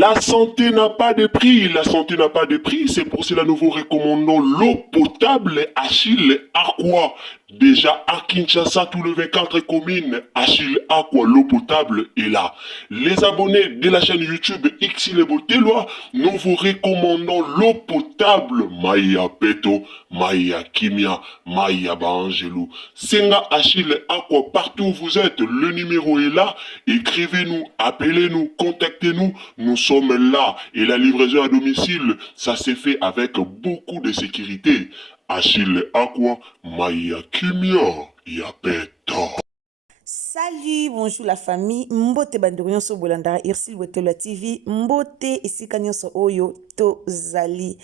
La santé n'a pas de prix, la santé n'a pas de prix, c'est pour cela que nous vous recommandons l'eau potable Achille Aqua. Déjà à Kinshasa, tous les 24 communes, Achille Aqua, l'eau potable est là. Les abonnés de la chaîne YouTube Xile Botelwa, nous vous recommandons l'eau potable Maya Peto, Maya Kimia, Maya Bangelou. Senga Achille Aqua, partout où vous êtes, le numéro est là. Écrivez-nous, appelez-nous, contactez-nous. Nous sommes là. Et la livraison à domicile, ça s'est fait avec beaucoup de sécurité. Achille Aqua, Maya Kimia, Yapeto. Salut, bonjour la famille. Mbote bandeko nyonso bolandara Irsil Botelwa TV. Mbote esika nyonso oyo tozali.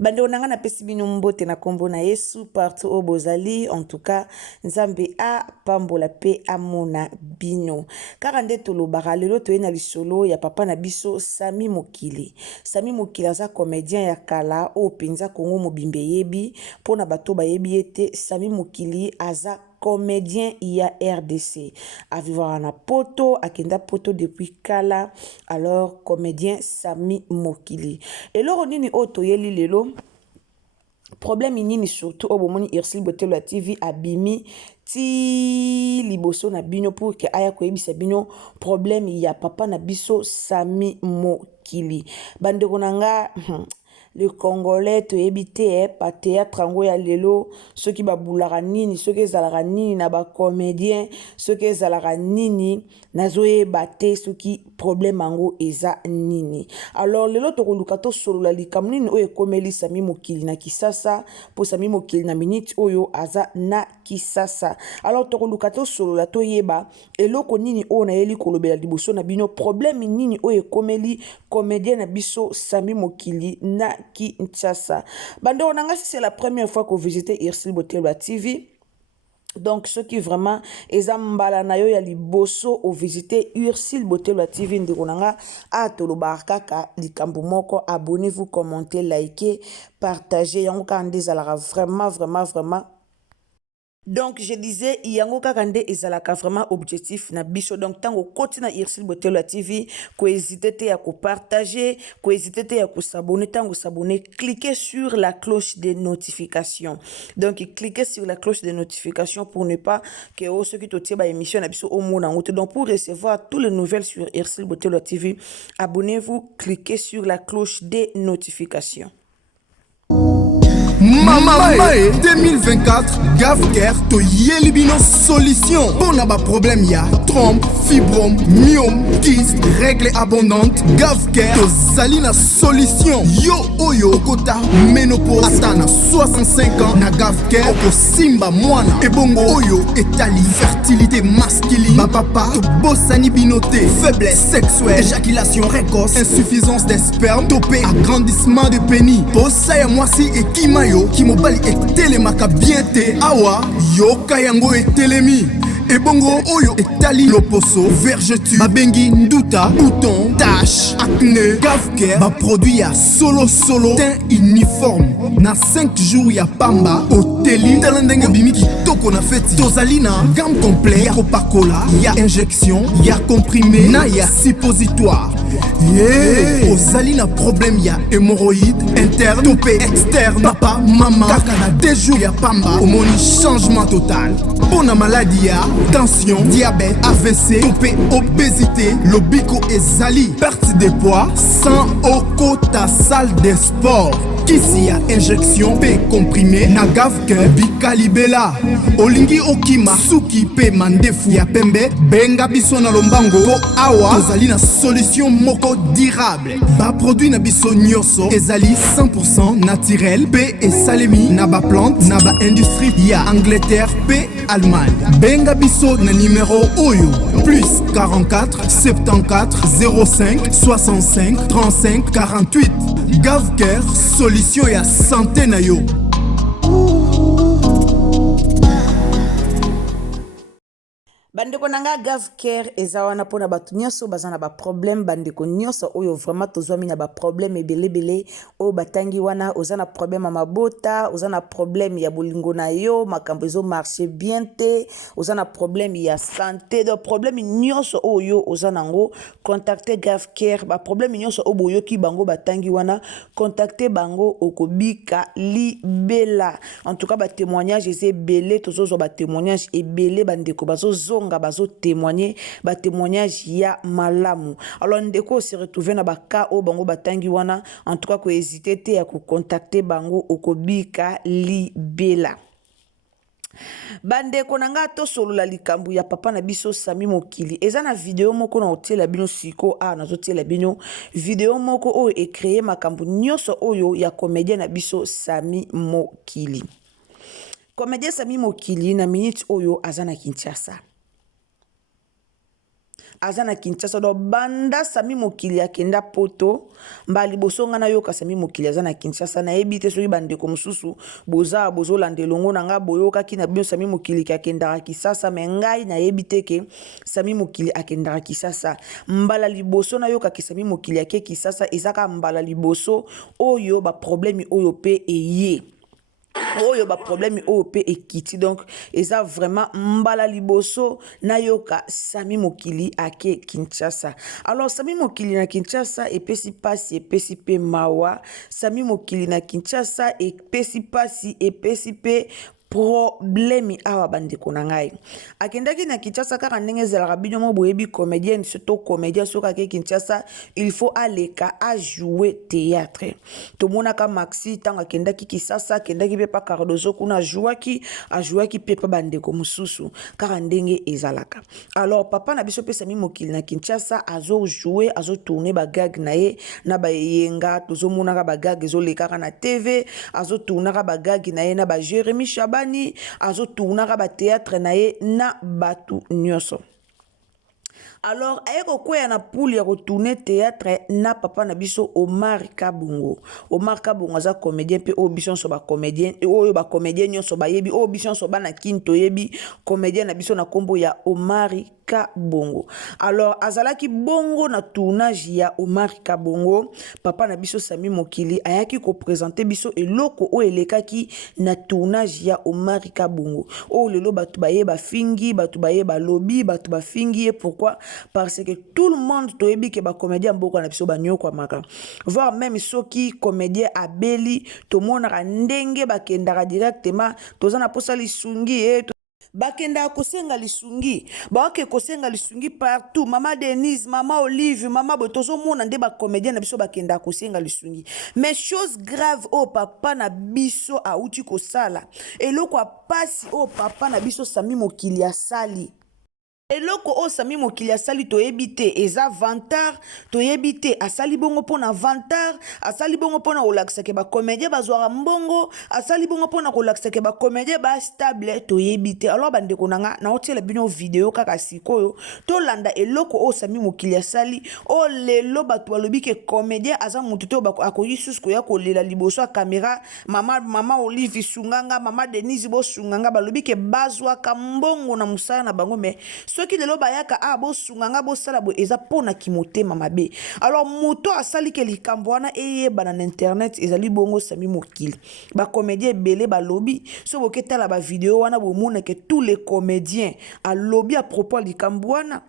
Bandeko nanga na pesi bino mbote na kombo na Yesu partout au bozali. En tout cas, nzambe a pambola pe amona bino. Kaka nde tolobaka lelo toyena lisolo ya papa na biso Sami Mokili. Sami Mokili aza comédien ya kala o penza Kongo mobimbe yebi. Pona bato ba yebi ete Sami Mokili aza comédien ya RDC. A vivre na poto, a kenda poto depuis kala. Alors, comédien Sami Mokili. Et loro nini oto yeli lelo, problème nini surtout au bomoni Irsil Botelwa TV abimi ti liboso na bino pour que aya koyebisa bino problème ya papa na biso Sami Mokili. Bandeko nanga le Congolais to ebité pa théâtre ngo ya lelo ceux qui babulaka nini ceux qui zalaka nini na ba comédien ceux qui zalaka nini nazoye baté ceux qui problème ngo eza nini. Alors lelo to koluka to solola likam nini oyo komeli Sami Mokili na Kisasa po Sami Mokili na minute oyo aza na Kisasa. Alors to koluka to solola to yeba eloko nini oyo na yeli kolobela liboso na bino problème nini oyo komeli comédien na biso Sami Mokili na Kinshasa. Bando nanga c'est la première fois que vous visitez Irsil Botelwa TV. Donc ceux qui vraiment ezambala na yo ya liboso au visiter Irsil Botelwa TV ndikonanga a tolobaraka ka likambo moko, abonnez-vous, commentez, likez, partagez yango kande zalara vraiment. Donc je disais yango kakande ezalaka vraiment objectif na biso. Donc tango koti na Irsil Botelwa TV ko hésiter te ya ko partager, ko hésiter te ya ko s'abonner, tango s'abonner, cliquez sur la cloche de notification. Donc cliquez sur la cloche de notification pour ne pas que ceux qui te ba émission na biso au monde en route. Donc pour recevoir toutes les nouvelles sur Irsil Botelwa TV, abonnez-vous, cliquez sur la cloche de notification. Mamae 2024 Gavker to yelibino solution pour na ba problème ya trompe, fibrome, myome, kyste, règle abondante. Gavker to zalina solution yo oyo kota ménopause atana 65 ans na Gavker oko simba mwana ebongo oyo etali fertilité masculine ba papa to bosani binoté faiblesse sexuelle éjaculation précoce insuffisance des spermes topé agrandissement de pénis bossa ya mwasi ekimayo qui mobali etelemaka bien te awa yoka yango etelemi ebongo oyo etali loposo vergeture babengi nduta bouton tache acné Gavker ba produit ya solo teint uniforme na 5 jours ya pamba oteli talendenge bimi kitoko na feti tozali na gamme complet ya kopakola ya injection ya comprimé na ya suppositoire. Ozali na problème ya hémorroïde interne topé externe papa maman kaka na 2 jours ya pamba omoni changement total. Bona maladie ya tension, diabète, AVC, topé obésité, lobiko ezali perte de poids sans okota salle de sport. Kisi ya injection pe comprimé na Gavker bikalibela olingi okima suki pe mandefu ya pembe benga biso na lombango po awa tozali na solution moko durable. Ba produit na biso nyonso ezali 100% naturel pe esalemi na ba plante na ba industrie ya Angleterre pe Allemagne. Benga biso na numéro oyo plus 44 74 05 65 35 48. Gavker solution ya santé na yo. bandeko nanga Gave Care eza wana pona batu nyonso baza na ba problème bandeko nyonso oyo vraiment tozwami na ba problème ebele oyo batangi wana oza na problème ya mabota oza na problème ya bolingo na yo makambo ezo marcher bien te oza na problème ya santé donc problème nyonso oyo oza nango contacter Gave Care ba problème nyonso oyo boyoki bango batangi wana contacter bango okobika libela en tout cas ba témoignage eza ebele tozozo ba témoignage ebele bandeko bazozonga bazo témoigner ba témoignage ya malamu alors ndeko se retrouver na ba cas o bango batangi wana en tout cas ko hésiter te ya ko contacter bango okobika libela bandeko nanga to solola likambu ya papa na biso Sami Mokili eza na video moko na otela bino siko nazo tela bino video moko oyo e créer makambu nyonso oyo ya comédien na biso Sami Mokili. Comédien Sami Mokili na minute oyo azana Kinshasa. Azana Kinshasa do banda Sami Mokili akenda poto mbali bosonga na yoka Sami Mokili azana Kinshasa na ebite soki bandeko mususu bozo landelongo nanga boyoka kina bio Sami Mokili akenda Kinshasa mengai na ebite ke Sami Mokili akenda Kinshasa mbala liboso na yoka ke Sami Mokili ake Kinshasa ezaka mbala liboso oyo ba problème oyo pe eye oyo ba problème OP ekiti donc eza vraiment mbala liboso na yoka Sami Mokili ake Kinshasa. Alors Sami Mokili na Kinshasa epesi pasi epesi pe mawa Sami Mokili na Kinshasa epesi pasi epesi pe problème awa bandeko na ngai akendaki na Kinshasa kaka ndenge ezalaka bino mo boyebi comédien surtout comédien soka ke Kinshasa il faut aleka à jouer théâtre to monaka Maxi tanga akendaki Kinshasa akendaki pe pa Cardozo kuna jouaki pe pa bandeko mususu kaka ndenge ezalaka alors papa na biso pe Sami Mokili na Kinshasa azo jouer azo tourner ba gag na ye na ba yenga tozo monaka ba gag ezo lekaka na TV azo tournaka ba gag na ye na ba Jérémy Chabani azo tournaka ba théâtre na ye na batu nyonso. Alors ayeko kwea na poule ya retourner théâtre na papa na biso Omar Kabongo aza comédien pe obition so ba comédien oyo ba comédien nyonso ba yebi obition so ba na kinto yebi comédien na biso na kombo ya Omar Kabongo. Alors azalaki bongo na tournage ya Omar Kabongo papa na biso Sami Mokili ayaki ko présenter biso eloko o elekaki na tournage ya Omar Kabongo o lelo batu baye ba fingi batu baye ba lobby batu ba fingi pourquoi parce que tout le monde toyebi ke ba comédien mboko na biso ba nyoko maka voir même soki comédien abeli to mona ndenge bakendaka directement tozana posa lisungi bakenda kosenga lisungi baoke kosenga lisungi partout mama Denise mama Olive mama botozo mona nde ba comédien na biso bakenda kosenga lisungi mais chose grave o papa na biso auti kosala eloko apasi o papa na biso Sami Mokili asali eloko o Sami Mokili asali toyebi te eza vantard toyebi te asali bongo pona vantard asali bongo pona kolakisa ke ba comédien bazwaka mbongo asali bongo pona kolakisa ke ba comédien ba stable toyebi te alors bandeko nanga na otela bino video kaka sikoyo to landa eloko o Sami Mokili asali o lelo batu balobi ke comédien aza mutu te akoyi susko ya kolela liboso ya caméra mama Olive sunganga mama Denise bo sunganga balobi ke bazwaka mbongo na musala na bango mais soki lelo bayaka bo sunganga bo sala bo eza pona kimotema mabe alors moto asali ke likambo wana eyeba na internet ezali bongo Sami Mokili ba comédien belé ba lobby so boketala ba vidéo wana bo mona ke tous les comédiens a lobby à propos likambo wana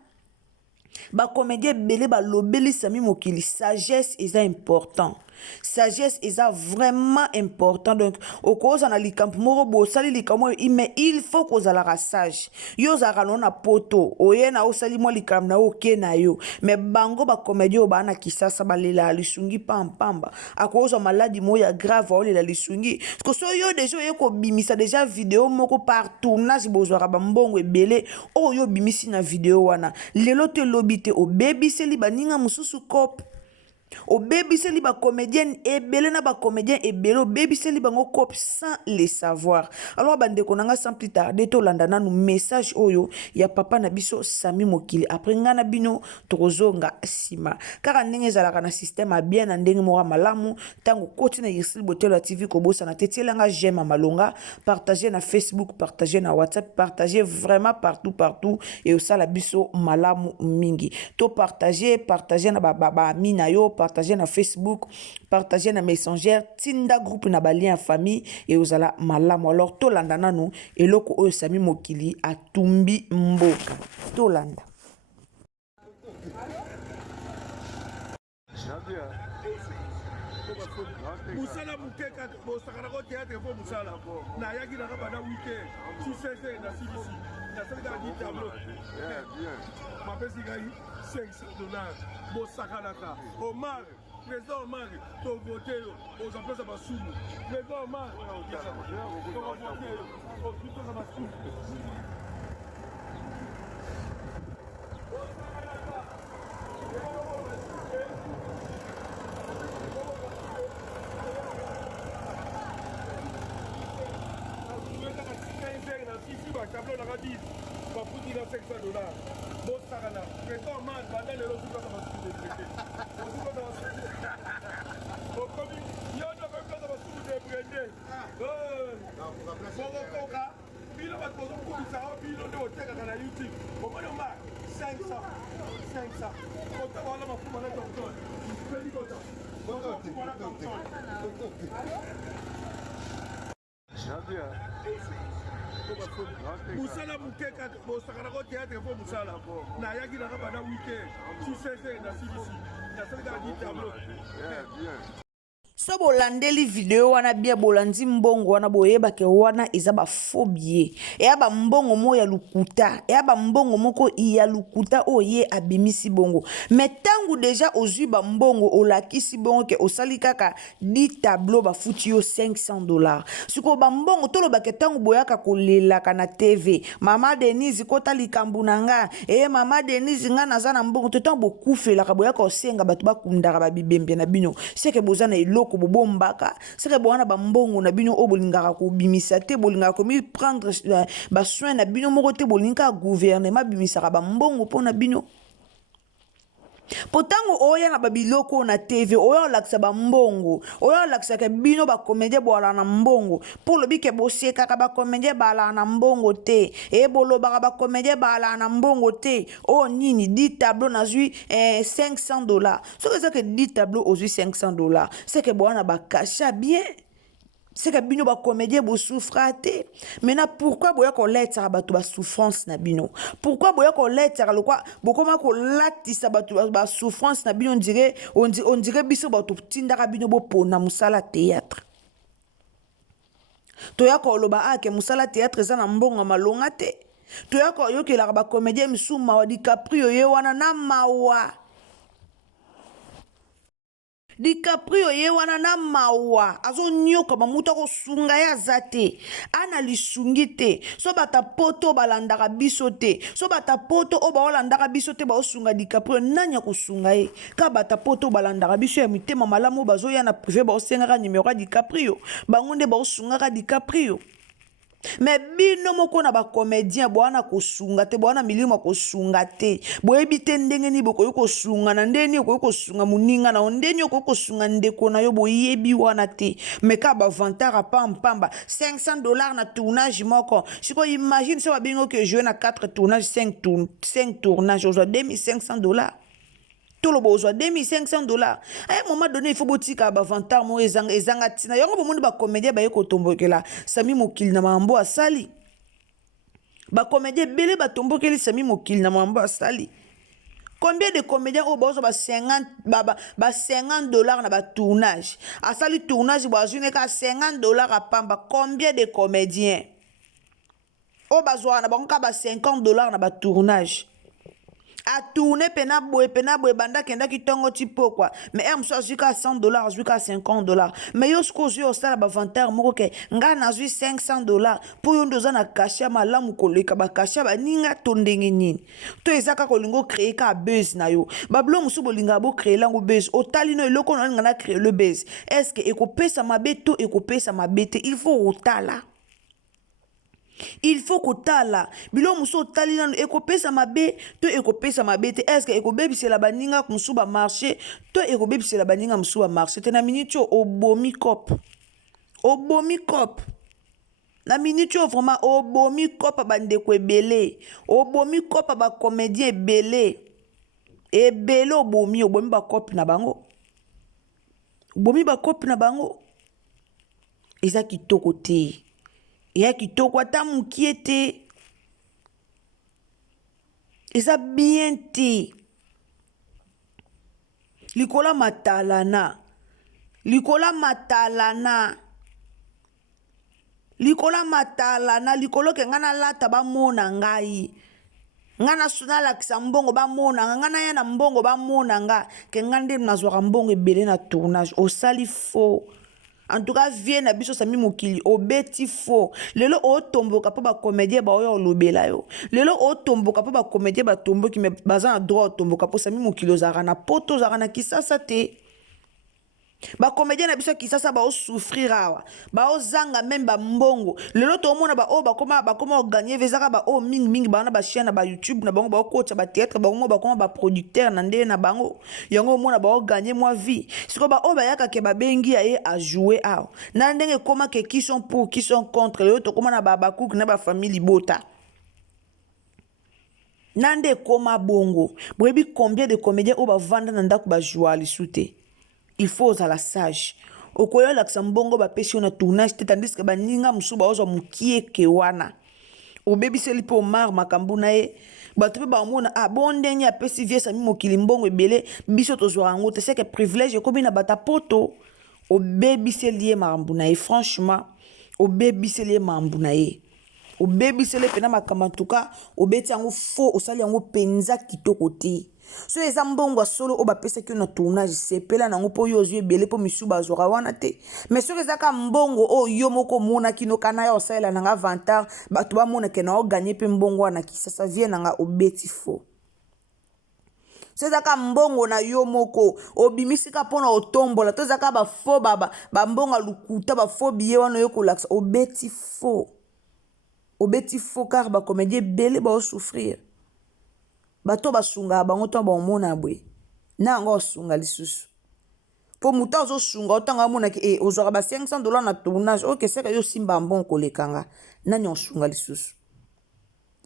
ba comédien belé ba lobeli Sami Mokili sagesse est important. Sagesse est vraiment important donc au cause na likambo moko bo sali likambo mais il faut que la sage yo za na poto oye na osali mo likambo na oke na yo mais bango ba comédien ba na Kinshasa balela lisungi pamba a cause maladie moya grave olela lisungi parce que so yo déjà yo ko bimisa déjà vidéo moko par tournage bozwaka ba mbongo ebele o yo bimisi na vidéo wana lelo te lobité o baby seli baninga mususu cop obebiseli bacomédienne ebele na bacomédien ebele obebiseli bango cop sans le savoir. Alors bandeko nanga sans plus tarder tolanda nanu message oyo ya papa na biso Sami Mokili après nga na bino tozonga sima kaka ndenge ezalaka na système a bien na ndenge moko malamu tango koti na Irsil Botelo TV kobosa na tetelanga j'aime malonga partager na Facebook partager na WhatsApp partager vraiment partout et osala biso malamu mingi to partager na baba mina yo partager na Facebook, partager na Messenger, tinda groupe na balien en famille et osala malamu. Alors tolanda nanu eloko oyo Sami Mokili atumbi mboka. Tolanda. Musala mukeka bosakana ko théâtre pour musala na yaki na bana 8h si 16h na CBC na sala di tableau bien ma pesi gai $500 bosakana ka Omar président Omar to voter aux emplois à basumu président Omar to voter aux emplois à basumu tableau na radis va foutre dans $500 bon sarana président man pendant le losu dans ma sous de traité losu dans ma sous au commis yo no comme dans ma sous de brender bon koka bilo ba ko ko bisa o bilo de oteka na YouTube au moins ma 500 ko ta wala ma fuma na docteur peli ko ta bon ko wala docteur Nabia musala mukeka bosakana ko théâtre pour musala na yaki na bana 8h si 16h na CBC na sala di tableau bien So bolandeli video wana bia bolandi mbongo wana boyebake wana eza ba phobie eya ba mbongo mo ya lukuta eya ba mbongo moko ya lukuta oye abimisi bongo metangu deja ozui ba mbongo olakisi bongo ke osali kaka 10 tableau ba futi yo $500 siko ba mbongo tolo baketangu boyaka kolelaka na TV mama Denise kota likambu nanga mama Denise nga nazana mbongo totango bokufela ka boyaka osenga batu bakundaka ba bibembe na bino seke bozana eloko bobombaka seke boana ba mbongo na bino obolingaka ko bimisa te bolingaka ko mi prendre ba soin na bino moko te bolinga gouvernement bimisaka ba mbongo pona bino potango oya na babiloko na TV oya laksa ba mbongo oya laksa ke bino ba comédie boala na mbongo polo bike boseka ka ba comédie bala na mbongo te bolo ba comédie bala na mbongo te o nini 10 tableau na zui $500 so que ça que 10 tableau aux $500 c'est que boana ba cacha bien c'est que bino ba comédien bo souffrate maintenant pourquoi boya ko lettre ba to ba souffrance na bino pourquoi boya ko lettre le quoi bokoma ko latisa ba to ba souffrance na bino on dirait biso ba to tindaka bino bo pona musala théâtre to ya ko loba ake musala théâtre za na mbongo malonga te to ya ko yokela ba comédien misuma wa DiCaprio ye wana na mawa DiCaprio ye wana na mawa azo nyoka bamuta ko sunga ya zate ana lisungite so bata poto balandaka biso te so bata poto o balandaka biso te ba osunga DiCaprio nanya ko sunga ye ka bata poto balandaka biso ya mitema malamu bazo ya na privé ba osenga numéro ya DiCaprio bangonde ba osunga ka DiCaprio mais bino moko na ba comédien boana ko sunga te boana milimo ko sunga te boyebi te ndenge ni boko ko sunga na ndeni ko sunga muninga na ndeni ko sunga ndeko na yo boyebi wana te mais ka ba vantara pamba $500 na tournage moko siko imagine so babingo que jouer na 4 tournages 5 tournages aujourd'hui $2500 tout le besoin $2500 à un moment donné il faut botika ba vantar mo ezanga tina yango bomundi ba comédien ba yeko tombokela Sami Mokili na mambo asali ba comédien belé ba tombokeli Sami Mokili na mambo asali combien de comédiens au bozo ba $50 na ba tournage asali tournage ba june ka $50 a pamba combien de comédiens au bazwa na banka ba $50 na ba tournage a tourné pena boy banda kenda ki tongo ti pokwa mais er mso azwi ka $100 azwi ka $50 mais yo siko ozwi osala bavantere moko ke nga nazwi $500 mpo yo nde oza na kashe malamu koleka bakashe baninga to ndenge nini to eza kaka olingi okreye ka base na yo babilo mosusu bolingaka bocreye lango base otali no eloko na olinga na kreye le base estce ekopesa mabe to ekopesa mabe te il faut otala. Il faut kotala bilo muso tali nanu ekopesa mabe to ekopesa mabe te est-ce que ekobebisela baninga musu ba marché to ekobebisela baninga musu ba marché te na minute obomi cop na minute vraiment obomi cop bandeko ebele obomi cop ba comédien ebele obomi ba cop na bango eza kitoko te. Ya kitoko ata mukie te eza bien te likola matalana likolo ke ngana lata bamona ngai ngana suna lakisa mbongo bamona ngana ya na mbongo bamona nga ke ngande nazwaka mbongo ebele na tournage osali faux. En tout cas, vie na biso sami mokili obeti fo. Lelo o tomboka po ba comédien ba oyo lobela yo. Lelo o tomboka po ba comédien ba tombo ki me baza na droit tomboka po sami mokili ozara na poto ozara na kisasa te. Ba comédien na biso kisasa ba o souffrir awa. Ba o zanga même ba mbongo. Lelo to mona ba o ba koma gagner vezaka ba o mingi ba na ba chaîne na ba YouTube na bango ba o coach ba théâtre ba mo ba koma ba producteur na ndé na bango. Yango mona ba o gagner moi vie. Siko ba o ba yaka ke ba bengi ya a jouer awa. Na ndenge koma ke qui sont pour qui sont contre lelo to koma na ba cook na ba famille bota. Nande koma bongo. Brebi combien de comédiens o ba vanda na ndako ba jouer lisute. Il faut à la sage. Okoyo laksa mbongo ba pesi na tournage tandis que baninga musuba ozo mukie ke wana. Obebi seli po mar makambu na ye. Bato pe ba mona abonde nya pesi vie sami mokili mbongo ebele biso to zwa ngo te c'est que privilège ko bina bata poto. Obebi seli makambu na ye franchement obebi seli makambu na ye. Obebi seli pena makamba tuka obeti yango faux osali yango penza kitoko te. So eza mbongo solo o ba pesa ki na tournage sepela nango po yo ozwi ebele po misuba azora wana te mais so eza ka mbongo o yo moko mona kino kana ya osala nanga avantage bato ba mona ke na o gagner pe mbongo wana kisasa vie nanga obeti fo so eza ka mbongo na yo moko obimisika pona otombola to eza ka ba fo baba ba mbongo lukuta ba fo biye wana yo kolaksa obeti fo car ba comédien bele ba o souffrir. Bato basunga bango to bomona bwe na ngo sunga lisusu po muta ozo sunga otanga mona ki ozora ba $500 na tournage OK c'est que yo simba mbon kolekanga nani on sunga lisusu.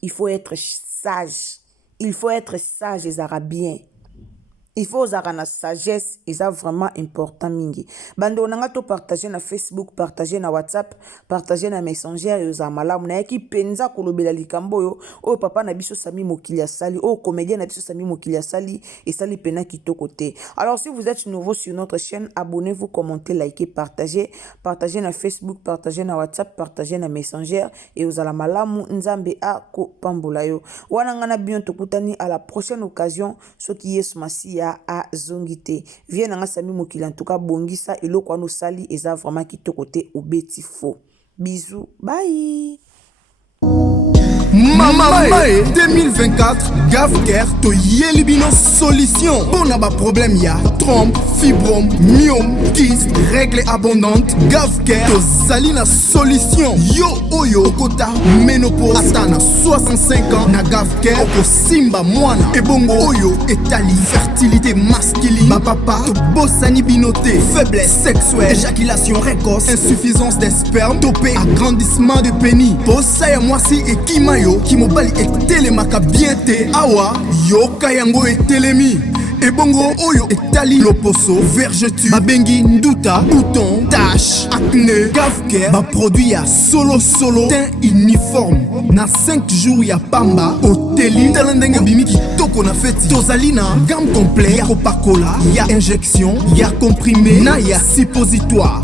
Il faut être sage les arabiens. Il faut avoir la sagesse et ça vraiment important mingi. Bando nanga to partager na Facebook, partager na WhatsApp, partager na Messenger yo za malamu na yaki penza kolobela likambo yo o papa na biso sami mokili sali o comédien na biso sami mokili sali et sali pena kitoko te. Alors si vous êtes nouveau sur notre chaîne, abonnez-vous, commentez, likez, partagez na Facebook, partagez na WhatsApp, partagez na Messenger et yo za malamu nzambe a ko pambola yo. Wana ngana bien tokutani à la prochaine occasion ce qui est masi a zongite viens nanga sami mokili en tout cas bongisa eloko ano sali eza vraiment kitoko te obeti fo bisous bye. Mama 2024 Gavker to Yelibino solution. Bon aba problème ya trompe, fibrome, myome, kyste, règle abondante. Gavker to Zalina solution. Yo oyo kota ménopause atana 65 ans na Gavker oko simba mwana. Ebongo oyo etali fertilité masculine. Ma papa to bossani binoté, faiblesse sexuelle, éjaculation précoce, insuffisance des spermes, topé agrandissement de pénis. Bossa ya mwasi et kimayo kimobali etelemaka bien te awa yoka yango etelemi ebongo oyo etali loposo vergeture babengi nduta bouton tache acné Gavker ba produit ya solo teint uniforme na 5 jours ya pamba oteli tala ndenge bimi kitoko na feti tozali na gamme complet ya kopakola ya injection ya comprimé na ya suppositoire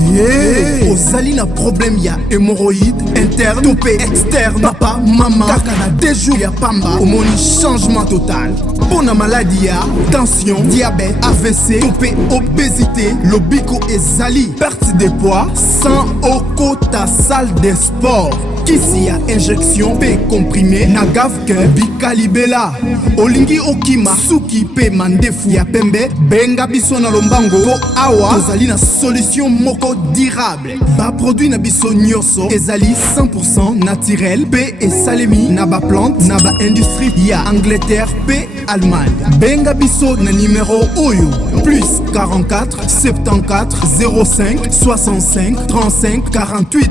Yeah. Ozali na problème ya hémorroïde interne to pe externe. Papa, maman, kaka na 2 jours ya pamba omoni changement total. Pona maladie ya tension, diabète, AVC, to pe obésité, lobiko ezali perte de poids sans okota salle de sport. Kisi ya injection pe comprimé na gavke bikalibela. Olingi okima suki pe mandefu ya pembe benga biso na lombango po awa tozali na solution moko durable. Ba produit na biso nyonso ezali 100% naturel pe esalemi na ba plante na ba industrie ya Angleterre pe Allemagne. Benga biso na numéro oyo plus 44 74 05 65 35 48.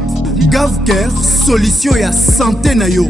Gavker, solution ya santé na yo.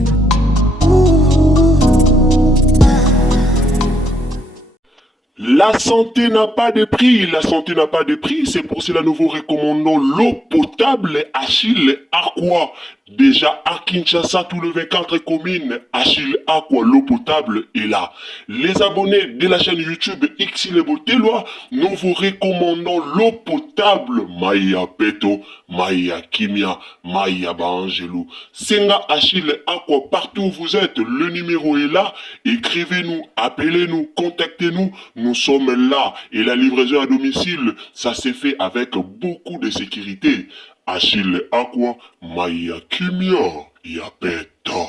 La santé n'a pas de prix, la santé n'a pas de prix, c'est pour cela nous vous recommandons l'eau potable Achille Aqua. Déjà à Kinshasa, tout le 24 communes, Achille Aqua, l'eau potable est là. Les abonnés de la chaîne YouTube Xile Boteloa, nous vous recommandons l'eau potable Maya Peto, Maya Kimia, Maya Bangelou. Senga Achille Aqua, partout où vous êtes, le numéro est là. Écrivez-nous, appelez-nous, contactez-nous. Nous sommes là et la livraison à domicile, ça s'est fait avec beaucoup de sécurité. Achille Aqua, Maya Kimia, Yapeto.